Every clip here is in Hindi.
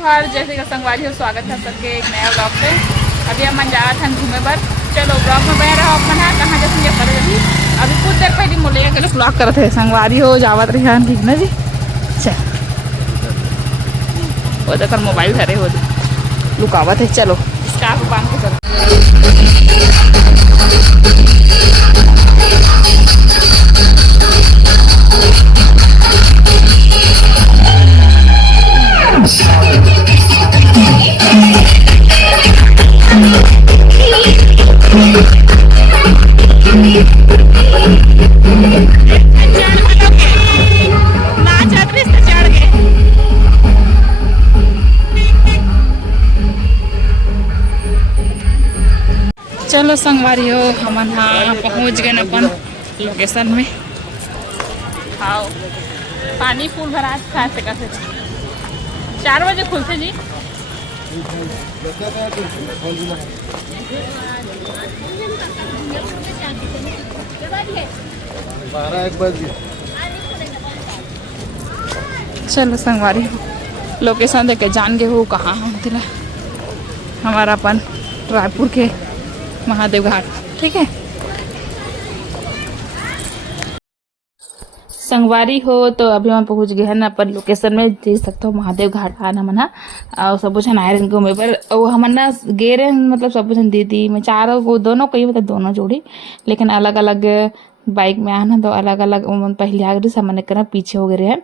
जोहार जैसे का संगवारी हो, स्वागत है सबके एक नया ब्लॉग पे। अभी हम जा रहा था घूमे पर, चलो ब्लॉग में बह रहा अपन है कहाँ जैसे ये करे अभी कुछ देर पहले मोले के ब्लॉग करते थे संगवारी हो जावत रिहान ठीक ना जी। अच्छा वो तो कर मोबाइल धरे हो लुकावत है, चलो स्कार्फ बांध के चलो। चलो संगवारी हो हमन हाँ पहुँच गए अपन लोकेशन में। हाँ पानी फूल भरा खा से 4 बजे खुलते जी। चलो संगवारी लोकेशन देख के जान गए हो कहाँ हम तिला हमारा अपन रायपुर के महादेव घाट, ठीक है। संगवारी हो तो अभी हम पहुंच गए हैं ना अपन लोकेशन में, देख सकते हो महादेव घाट आना मना और सब कुछ आए रहे घूमे पर हम ना गे रहे मतलब सब कुछ दीदी में चारों को दोनों कही मतलब दोनों जोड़ी, लेकिन अलग अलग बाइक में आना तो अलग अलग पहले आ गई सामने करना पीछे हो गए हैं।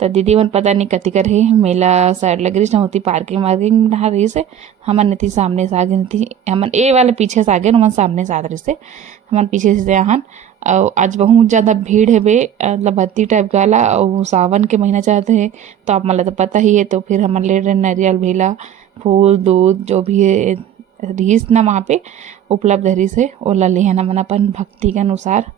तो दीदी मन पता नहीं कति कर रही मेला साइड लग रही होती पार्किंग वार्किंग नहा रही से हमन नहीं थी सामने से आगे नहीं थी हमन ए वाले पीछे से आगे हमन सामने से आ रही से हमन पीछे से यहाँ। और आज बहुत ज़्यादा भीड़ है बे मतलब भत्ती टाइप का वाला और सावन के महीना चाहते हैं तो आप मतलब तो पता ही है। तो फिर हमन ले रहे नारियल भेला फूल दूध जो भी है रीस ना वहाँ पे उपलब्ध रही से वो ला ले ना मन अपन भक्ति के अनुसार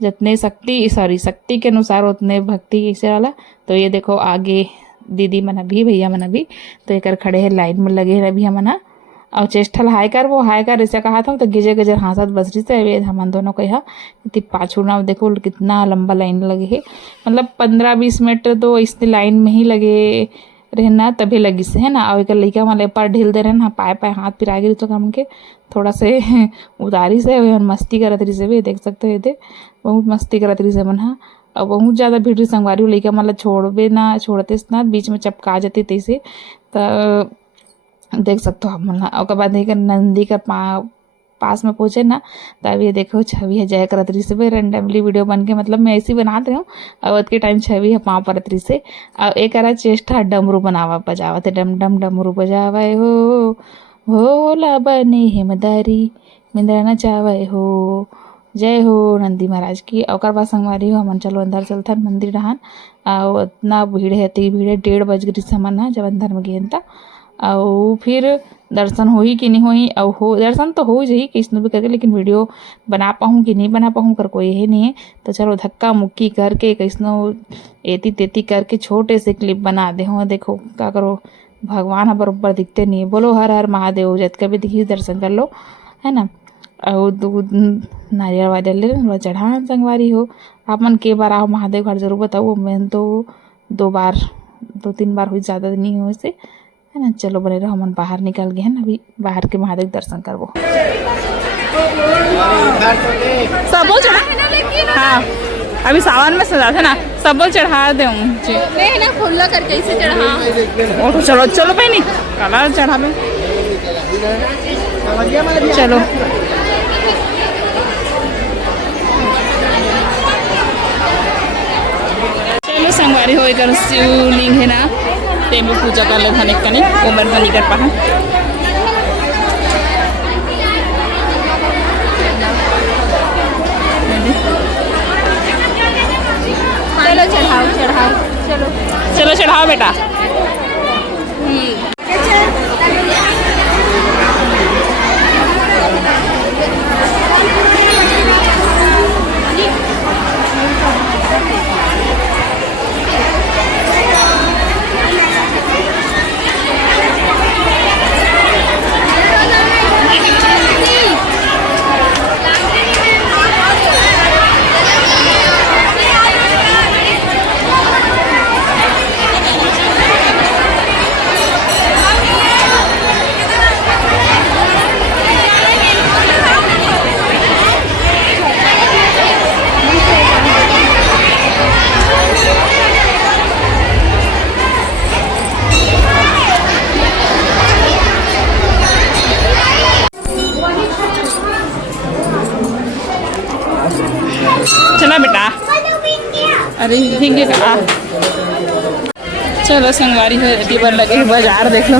जितने शक्ति के अनुसार उतने भक्ति ऐसे वाला। तो ये देखो आगे दीदी मन भी भैया मन भी तो एक खड़े हैं लाइन में लगे हैं अभी हमना और चेष्टल हाय कर ऐसे कहा था तो गिजे गजर हाथत बस रही से हम दोनों कहा पाछू ना देखो कितना लंबा लाइन लगे है मतलब 15-20 मिनट तो इस लाइन में ही लगे रहना तभी लगी से है ना। और एक लड़का वाले पर ढील दे रहे ना पाए हाथ पिरा गिरी तो हम के थोड़ा से उतारी से मस्ती करत रही से भी देख सकते हो बहुत मस्ती करत रही से मन हाँ। और बहुत ज़्यादा भीड़ संगवारी लड़का मतलब छोड़ते ना बीच में चपका जाते तैसे तो देख सकते हो हम और बाद नंदी का पास में पहुँचे ना तब ये देखो छवि है जय करत रही से भाई रेंडमली वीडियो बन के मतलब मैं ऐसी बनाते हूँ और के टाइम छवि है पाँव परत रही से और एक चेष्टा डमरू बनावा बजावा थे डम डम डमरू बजावा हो ला बने हिमदारी मिंद्रा नचावे हो जय हो नंदी महाराज की। और बाद संगवारी हो हमन चलो अंदर चलता मंदिर डहान और इतना भीड़ है 1:30 बज गई समन ना जब अंदर में गए था और फिर दर्शन हो ही कि नहीं होई और हो दर्शन तो हो जाही किसने भी करके लेकिन वीडियो बना पाऊँ कि नहीं बना पाऊँ कर कोई है नहीं है। तो चलो धक्का मुक्की करके कैसनो एती तेती करके छोटे से क्लिप बना दे हो देखो क्या करो भगवान बरोबर दिखते नहीं है। बोलो हर हर महादेव जत कभी दिखी दर्शन कर लो है ना। और दूध नारियल वारियल ले चढ़ा संगवारी हो आप मन के बार आओ महादेव घाट जरूर बताओ मैं तो 2-3 बार हुई ज़्यादा नहीं हो इसे है ना। चलो बने रहो हम बाहर निकल गए हैं ना अभी बाहर के महादेव दर्शन करवो सबो चढ़ा हाँ अभी सावन में सजा थे ना सबो चढ़ा दे ना खुला करके इसे चढ़ा तो चलो चलो भाई नहीं काला चढ़ा लो चलो चलो संगवारी हो एक शिवलिंग है ना तेम पूजा कर ले धनिक कनिक उमर नहीं कर पा चलो चढ़ाओ बेटा। अरे हिंगे का चलो संगवारी हो रेडी बन लगे बाजार देख लो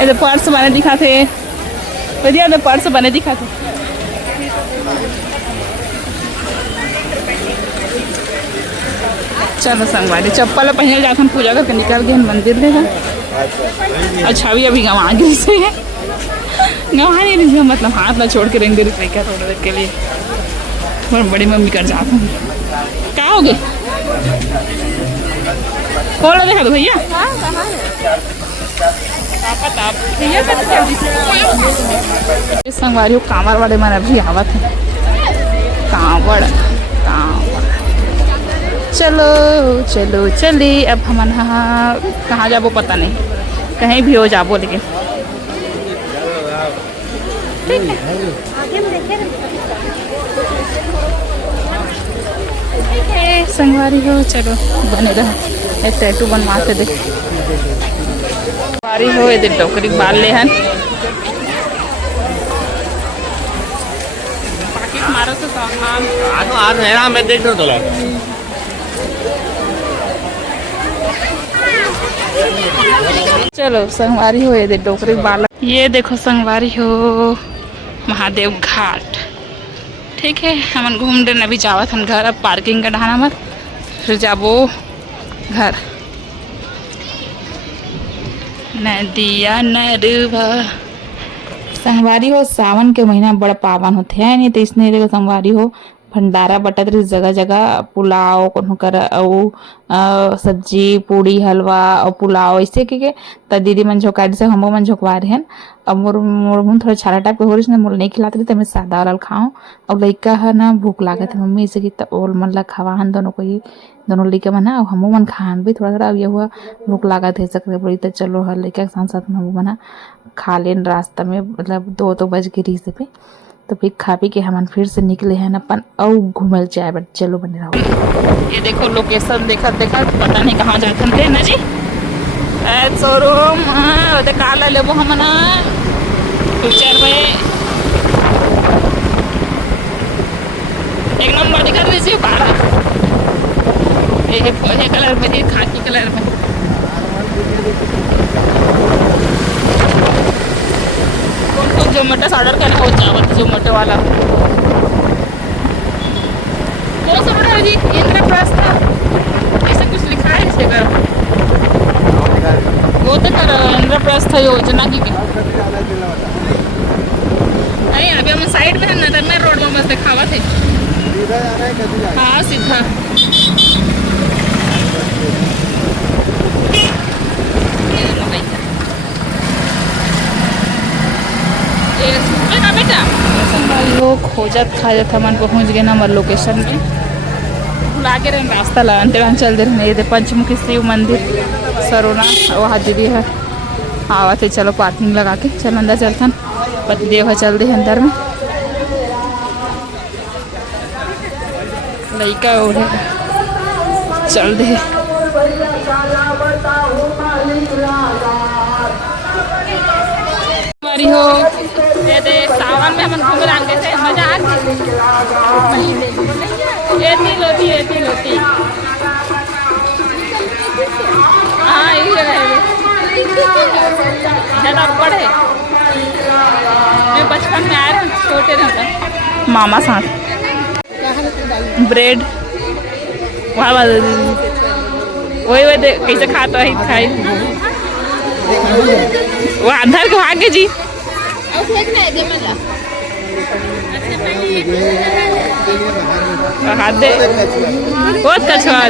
ये तो पर्स बने दिखा थे बढ़िया तो पर्स बने दिखा थे चलो संगवारी चप्पल पहने जाते पूजा करके निकल गए मंदिर में अच्छा भी अभी गंवा गई से गंवा नहीं रही मतलब हाथ ना छोड़ के रेंग दे रही क्या थोड़ी देर के लिए और बड़ी मम्मी कर जाते हैं क्या हो गए कौन देखा तो भैया संगवारी कांवड़ वाले मन अभी आवत है कांवड़ चलो चलो चली अब हम कहाँ जाबो पता नहीं कहीं भी हो जाबो लेकिन ठीक है संगवारी हो चलो बने रहा एक टैटू बनवाते दे संगवारी हो ये टोकरी बाल ले हन पाकिट मारो तो सामान आज मेरा मैं देख रहा था चलो संगवारी हो ये टोकरी बाल ये देखो संगवारी हो महादेव घाट ठीक है हम घूम रहे अभी जावत हम घर अब पार्किंग का ढाना मत फिर जाबो घर नदिया नरवा संगवारी हो सावन के महीना बड़ा पावन होते हैं नहीं तो इसने संगवारी हो भंडारा बटत रही जगह जगह पुलाव कोनो कर सब्जी पूड़ी हलवा और पुलाव ऐसे के त दीदी मन झोंका से हम मन झोंकवा रहे हैं अब मोर मुँह थोड़ा छाला टाइप के हो रही मोर नहीं खिलाते रही तो मैं सादा वाला खाऊं और लड़का है ना भूख लागत है मम्मी इसे की ओल मन ला खवाहन दोनों को दोनों लड़का मन और हमू मन खान भी थोड़ा थोड़ा अब ये हुआ भूख लागत है सकते बड़ी तो चलो हर लड़का के साथ साथ हमू मना खा लेन रास्ता में मतलब 2 बज के रीस पे तो फिर खा पी के हम फिर से निकले हैं अपन और घूमल जाए बट चलो बने रहो ये देखो लोकेशन देखा पता नहीं कहाँ जाते थे ना जी शोरूम काला लेबो हम ना फ्यूचर में एक नंबर दिखा दीजिए काला ये कलर में ये खाकी कलर में कौन जोमेटो से ऑर्डर करना हो चावल जोमेटो वाला कौन सा बना जी इंद्रप्रस्थ ऐसा कुछ लिखा है इसे कर वो तो कर इंद्रप्रस्थ योजना की नहीं अभी हम साइड में नदरनर रोड में बस दिखावा थे हाँ सीधा वो खोजत खाजत हमन पहुँच गए ना हमारे लोकेशन में भुला के रहे रास्ता लगाते वहाँ चल दे रहे ये पंचमुखी शिव मंदिर सरोना वहाँ दीदी है आवा थे चलो पार्किंग लगा के चल अंदर चलते पति देव है चल दे अंदर में लड़का उड़े चल दे हो ये दे सावन में हम घूम रहे थे मजा आ गई एती लोती हाँ यही जगह है ज़्यादा बड़े मैं बचपन में आया था छोटे रहता मामा साथ ब्रेड वहाँ वही कैसे खाता है खाई वो अंदर के भागे जी हाथ दे बहुत कछुआ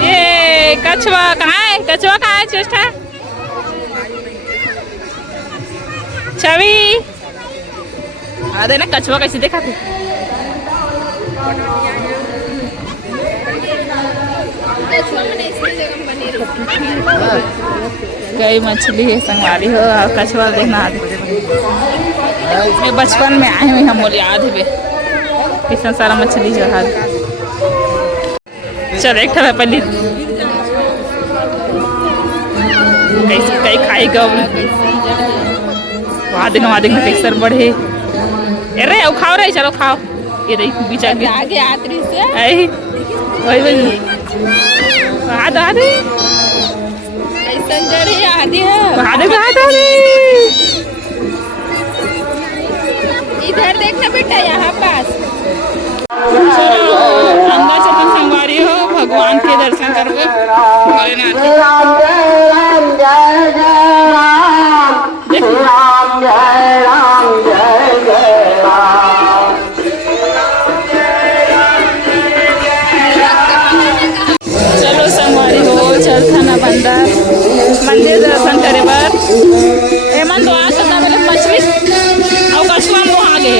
ये कछुआ कहाँ है चेष्टा छवि अरे ना कछुआ कैसे देखा थे कई मछली है संगवारी हो और कछुआ देखना मैं बचपन में आए हुए हम बोले याद है कितना सारा मछली जो है चल एक ठा पहले कैसे कई खाई गौ वहाँ देखना टेक्सचर बढ़े। अरे वो खाओ रहे, चलो खाओ। ये देखो बीचा के आगे आतरी से आई वही वही आधे कैसन जड़ी आदि है। आधे इधर देखना बेटा, यहाँ पास। चलो अंदर चलते संगवारी हो, भगवान के दर्शन करवे भोलेनाथ के। राम जय राम जय जय राम, राम जय राम जय जय राम। चलो संगवारी हो, चलता ना बंदा मंदिर दर्शन करे बर एमन तो आ सकता मतलब मछली और कछुआ वो आगे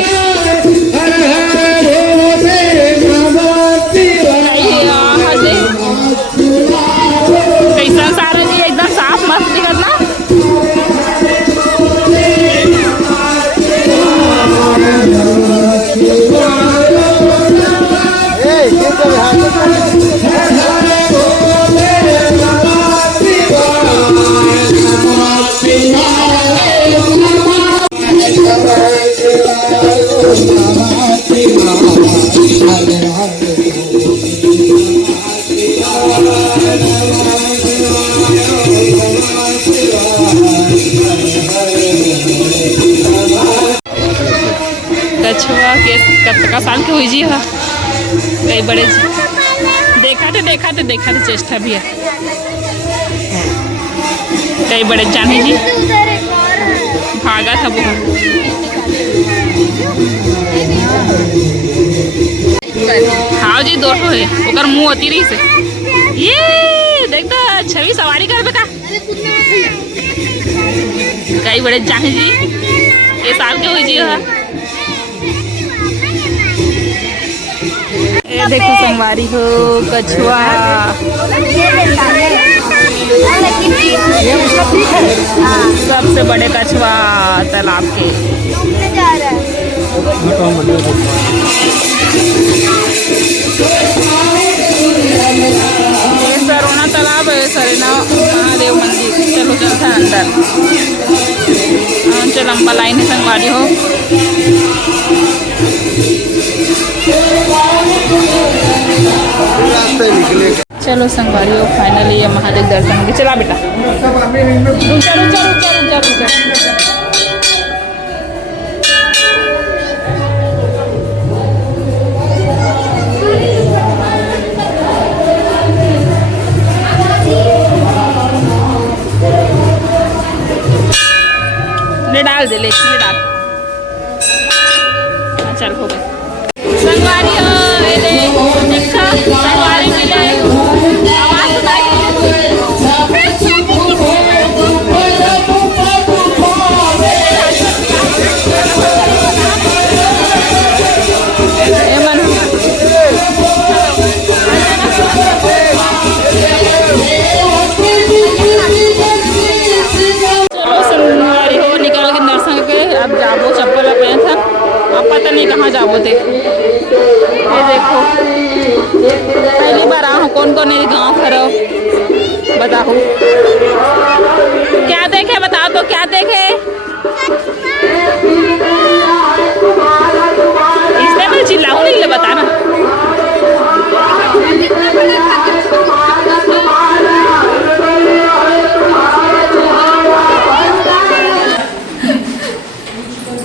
कैसा सारा जी एकदम साफ मस्त दिखत ना। कछुआ के कतका साल के हुई जी हा कई बड़े देखा थे चेष्टा भी है कई बड़े जाने जी भागा था वो। हाँ जी दो है ओकर मुंह होती रही से ये देखता छवि सवारी कर बेटा कई बड़े जाने जी ये साल के हुई जी हा। ये देखो संगवारी हो कछुआ सबसे बड़े कछुआ तालाब के। ये सरोना तालाब है, सरेना महादेव मंदिर। चलो चलता है अंदर। चल लंबा लाइन है संगवारी हो। चलो संगवारी हो फाइनली ये महादेव दर्शन के चला बेटा चलो ले डाल दे ले डाल। चल हो गए संगवारी हो देखा संगवारी मिले आवाज अब जाबो चप्पल पहन था अब पता नहीं कहाँ जाबो थे। ये देखो पहली बार आ कौन कौन मेरे गाँव खड़ा बताओ क्या देखे बताओ तो क्या देखे इसलिए मैं चिल्लाऊं नहीं बताना।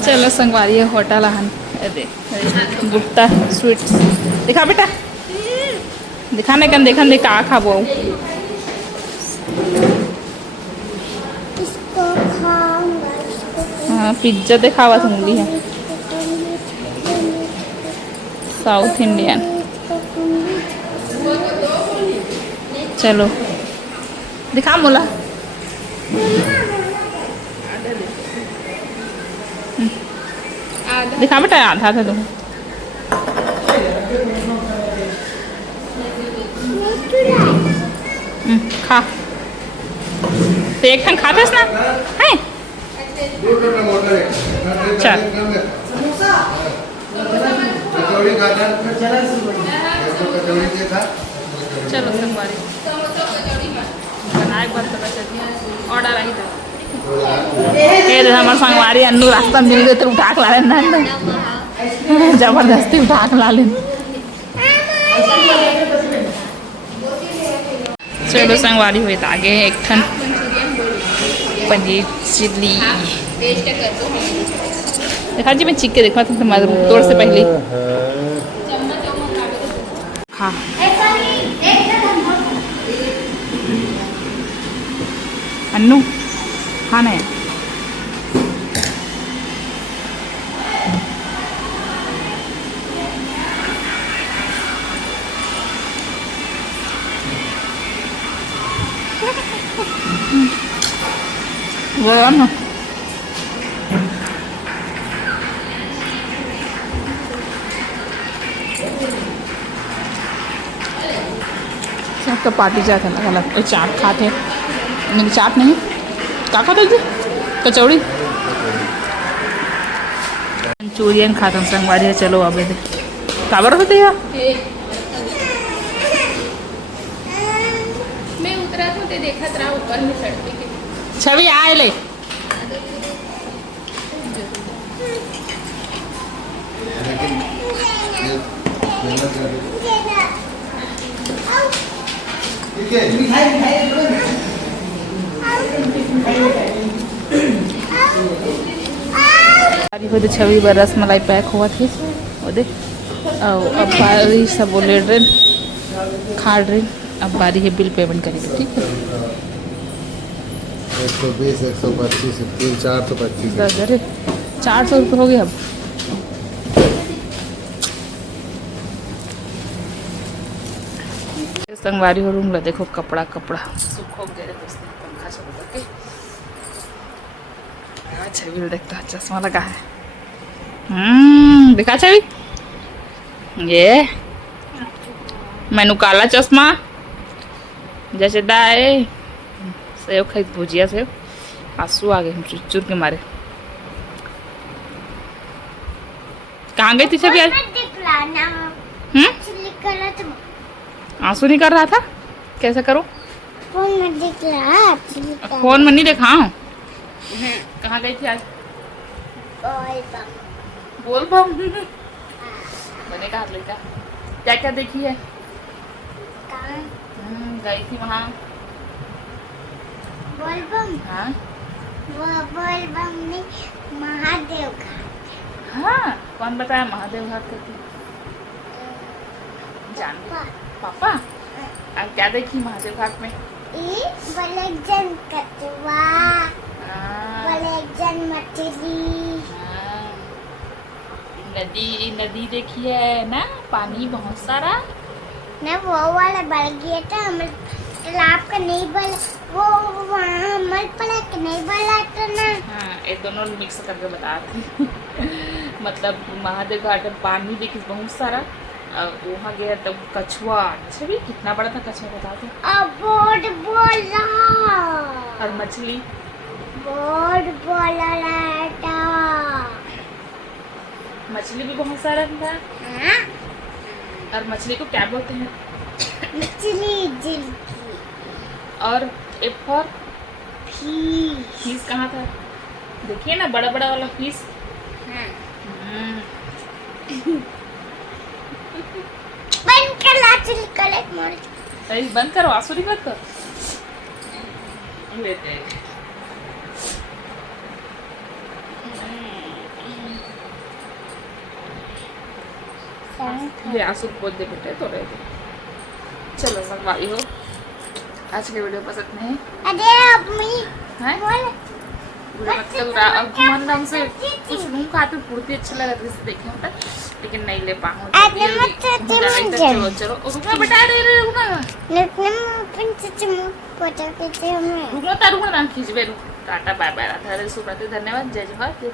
चलो संगवारी होटल आहन गुप्ता स्वीट्स दिखा बेटा दिखाने कन देखन दे का खाबो हाँ पिज्जा दिखावा उंगली है साउथ इंडियन। चलो दिखा मोला दिखा बेटा आधा था तुम खा तो एक खन खाते ना है चल चलो संगवारी बनाए बात ऑर्डर आई था। ये देखो हमारे संगवारी अन्नू रास्ता मिल गए तो उठा के ला लेना जबरदस्ती उठा के ला लेना। चलो संगवारी हुई तो आगे एक ठन पनीर चिल्ली देखा जी, मैं चीख के देखा था तोड़ से पहले खा। अन्नू खाना है बोलो ना। सब तो पार्टी जाता ना अलग चाट खाते नहीं, चाट नहीं क्या खाता जी, कचौड़ी मंचूरियन खाता हूँ संगवारी है। चलो अब दे काबर होते यार मैं उतरा तो ते देखा रहा ऊपर में सड़के के छवि आए ले हो तो छवि बार रसमलाई पैक हुआ थी वो दे। अब बारी सब बोले ड्रेन खा ड्रेन। अब बारी है बिल पेमेंट करेंगे, ठीक है। 120, 125, 425। 400 रुपये हो गया। अब संगवारी हो रूम ला देखो कपड़ा सूखो गए पंखा चल करके। छवि देखता चश्मा लगा है। दिखा छवि ये मैनू काला चश्मा जैसे दाए सेव खाई भुजिया सेव आंसू आ गए चुर के मारे। कहाँ गई थी छवि आज? आंसू नहीं कर रहा था, कैसे करूं? फोन में नहीं देखा हूँ। कहाँ गई थी आज? बोल बम बने का हाथ लेकर क्या क्या देखी है? गई थी वहाँ हाँ महादेव घाट। हाँ कौन बताया महादेव घाट करती जान पापा? अब क्या देखी महादेव घाट में? कछुआ, मछली, नदी देखी है ना, पानी बहुत सारा ना वो वाला बढ़ गया था हमारे तालाब का नहीं बल वो वहाँ हमारे पड़ा के नहीं बला था ना। हाँ ये दोनों मिक्स करके बता थी मतलब महादेव घाट में पानी देखी बहुत सारा। वहाँ गया तब कछुआ छवि कितना बड़ा था कछुआ बता दो। बोर्ड बोला और मछली बोर्ड बोला था। मछली भी बहुत सारा था। हाँ? और मछली को क्या बोलते हैं? मछली जिल और ए फॉर फिश। फिश कहाँ था? देखिए ना बड़ा बड़ा वाला फिश। बंद कर लाचुल कलेक्ट मोर। सही बंद करो आंसू मत कर। लेते हैं ये आंसू बोल दे बेटे तो रहे थे। चलो संगवारी हो आज की वीडियो पसंद नहीं अरे अपनी है मतलब घुमान ढंग से कुछ मुँह खाते पूर्ति अच्छा लगा था देखे होता लेकिन नहीं ले पाऊँ। चलो चलो रुकना बेटा रुकना ना खींचबे रुक। टाटा बाय बाय राधा राधे शुभ रात्रि धन्यवाद जय जवाहर जय।